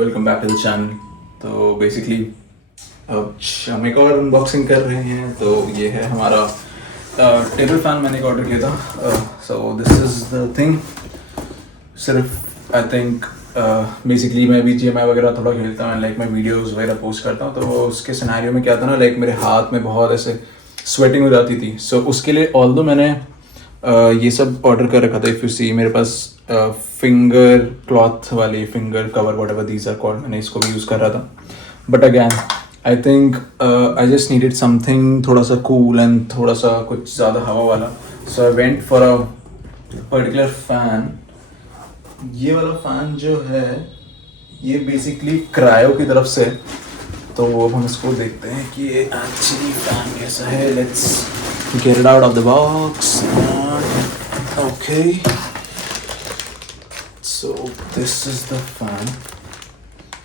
Welcome back to the channel. तो basically अब हम एक और अनबॉक्सिंग कर रहे हैं। तो ये है हमारा टेबल फैन। मैंने एक ऑर्डर किया था। So this is the thing. सिर्फ आई थिंक बेसिकली मैं भी GMI वगैरह थोड़ा खेलता हूँ, लाइक मैं वीडियोस वगैरह पोस्ट करता हूँ। तो उसके सिनेरियो में क्या था ना, लाइक मेरे हाथ में बहुत ऐसे स्वेटिंग हो जाती थी। सो उसके लिए ऑल्दो मैंने ये सब ऑर्डर कर रखा था। इफ़ यू सी मेरे पास फिंगर क्लॉथ वाली finger cover whatever these are called, मैंने इसको भी यूज़ कर रहा था। But again I think I just needed something थोड़ा सा कूल एंड थोड़ा सा कुछ ज़्यादा हवा वाला। So I went for a particular fan. ये वाला फ़ैन जो है ये बेसिकली क्रायो की तरफ से। तो अब हम इसको देखते हैं कि ये एक्चुअली फैन कैसा है। Let's get it out of the box. Okay, so this is the fan.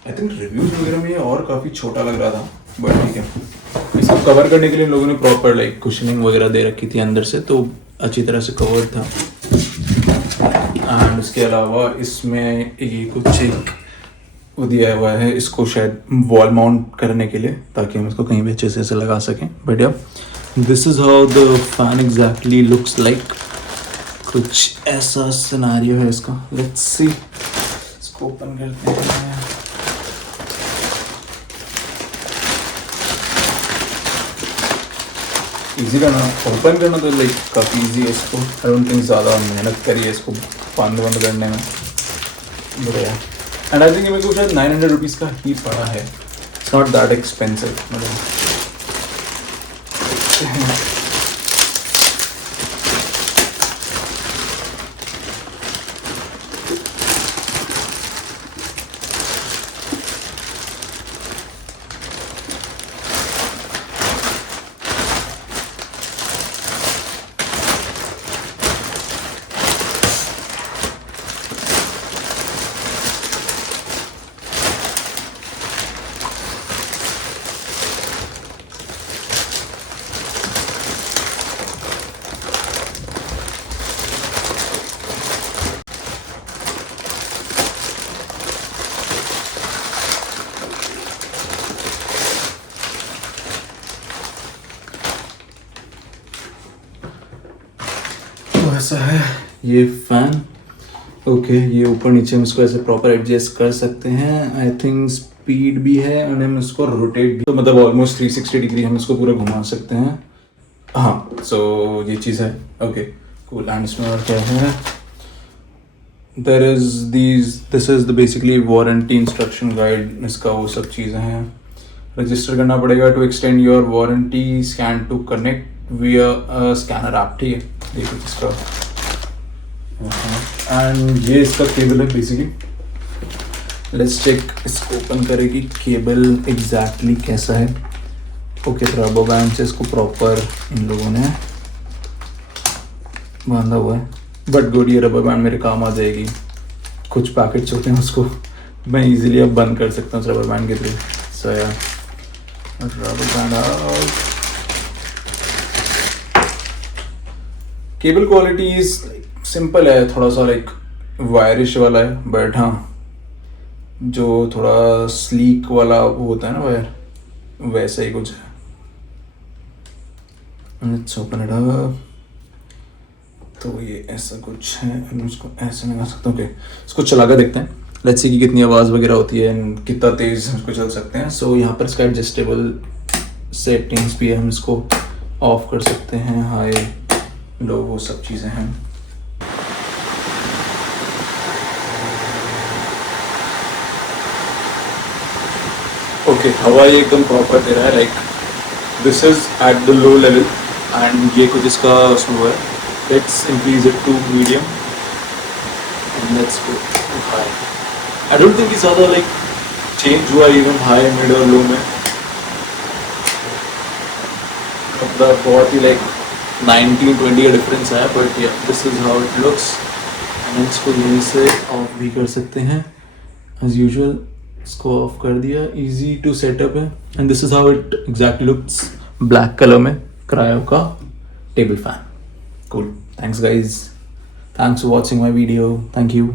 I think reviews वगैरह में ये और काफ़ी छोटा लग रहा था, बट ठीक है। इसको कवर करने के लिए लोगों ने प्रॉपर लाइक कुशनिंग वगैरह दे रखी थी अंदर से, तो अच्छी तरह से कवर था। एंड उसके अलावा इसमें ये कुछ एक वो दिया हुआ है, इसको शायद वॉल माउंट करने के लिए, ताकि हम इसको कहीं भी अच्छे से ऐसे लगा सकें। बट या this is how the fan exactly looks like. कुछ ऐसा सिनेरियो है इसका। लेट्स सी, इसको ओपन करते हैं। इजी करना, ओपन करना तो लाइक काफ़ी इजी है। इसको आई डोंट थिंक ज़्यादा मेहनत करी है इसको बंद करने में। बढ़िया। एंड आई थिंक मेरे को शायद 900 रुपीज़ का ही पड़ा है। इट्स नॉट दैट एक्सपेंसिव मतलब। ऐसा है ये फैन। ओके, ये ऊपर नीचे हम इसको ऐसे प्रॉपर एडजस्ट कर सकते हैं। आई थिंक स्पीड भी है एंड हम इसको रोटेट भी, तो मतलब ऑलमोस्ट 360 डिग्री हम इसको पूरा घुमा सकते हैं। हाँ, सो ये चीज़ है। Okay cool. एंड इसमें और क्या है, there is this is the basically warranty instruction guide. इसका वो सब चीज़ें हैं। रजिस्टर करना पड़ेगा to extend your warranty, scan to connect via scanner app. ठीक है, देखो इसका। एंड ये इसका केबल है बेसिकली। लेट्स चेक, इसको ओपन करेगी केबल एग्जैक्टली कैसा है। ओके, रबर बैंड से इसको प्रॉपर इन लोगों ने बांधा हुआ है। बट गुड, ये रबर बैंड मेरे काम आ जाएगी। कुछ पैकेट्स होते हैं उसको मैं इजीली अब बंद कर सकता हूँ रबर बैंड के थ्रू। सो या rubber band out. Cable quality is simple है, थोड़ा सा लाइक वायरिश वाला है। बट हाँ, जो थोड़ा स्लीक वाला वो होता है ना वायर, वैसा ही कुछ है। Let's open it up. तो ये ऐसा कुछ है। हम इसको ऐसे लगा सकते हैं। ओके, इसको चला कर देखते हैं। लेट्स सी कि कितनी आवाज़ वगैरह होती है एंड कितना तेज़ हम इसको चल सकते हैं। सो यहाँ पर इसका एडजस्टेबल सेटिंग्स भी है, हम इसको ऑफ कर सकते हैं, हाई लो, वो सब चीज़ें हैं। ओके, हवा ये एकदम प्रॉपर दे रहा है। Like this is at the low level and ये कुछ इसका उसमें हुआ है। Let's increase it to medium and let's go high. I don't think कि ज़्यादा लाइक चेंज हुआ इवन हाई, मिड और लो में। मतलब बहुत ही लाइक 19-20 का डिफरेंस है। बट या this is how it looks. And इसको यहीं से ऑफ भी कर सकते हैं एज यूजुअल। इसको ऑफ कर दिया, इजी टू सेटअप है। And this is how it exactly looks, black colour में क्रायो का table fan. Cool, thanks guys, thanks for watching my video, thank you.